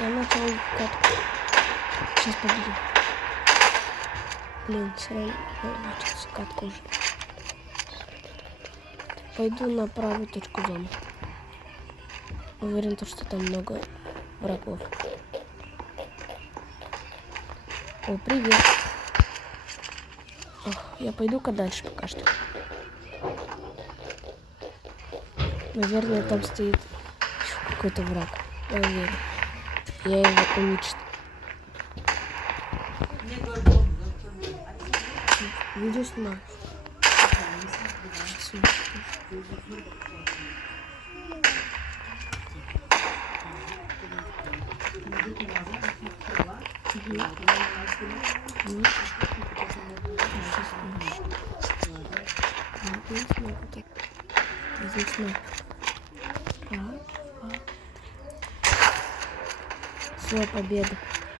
Я начал катку. Сейчас победим. Блин, все равно начался катка уже. Пойду на правую точку зоны. Уверен, что там много врагов. О, привет. Ох, я пойду-ка дальше пока что. Наверное, там стоит какой-то враг. Я уверен. Я его уничтожу. Видео снимаю. Все, победа.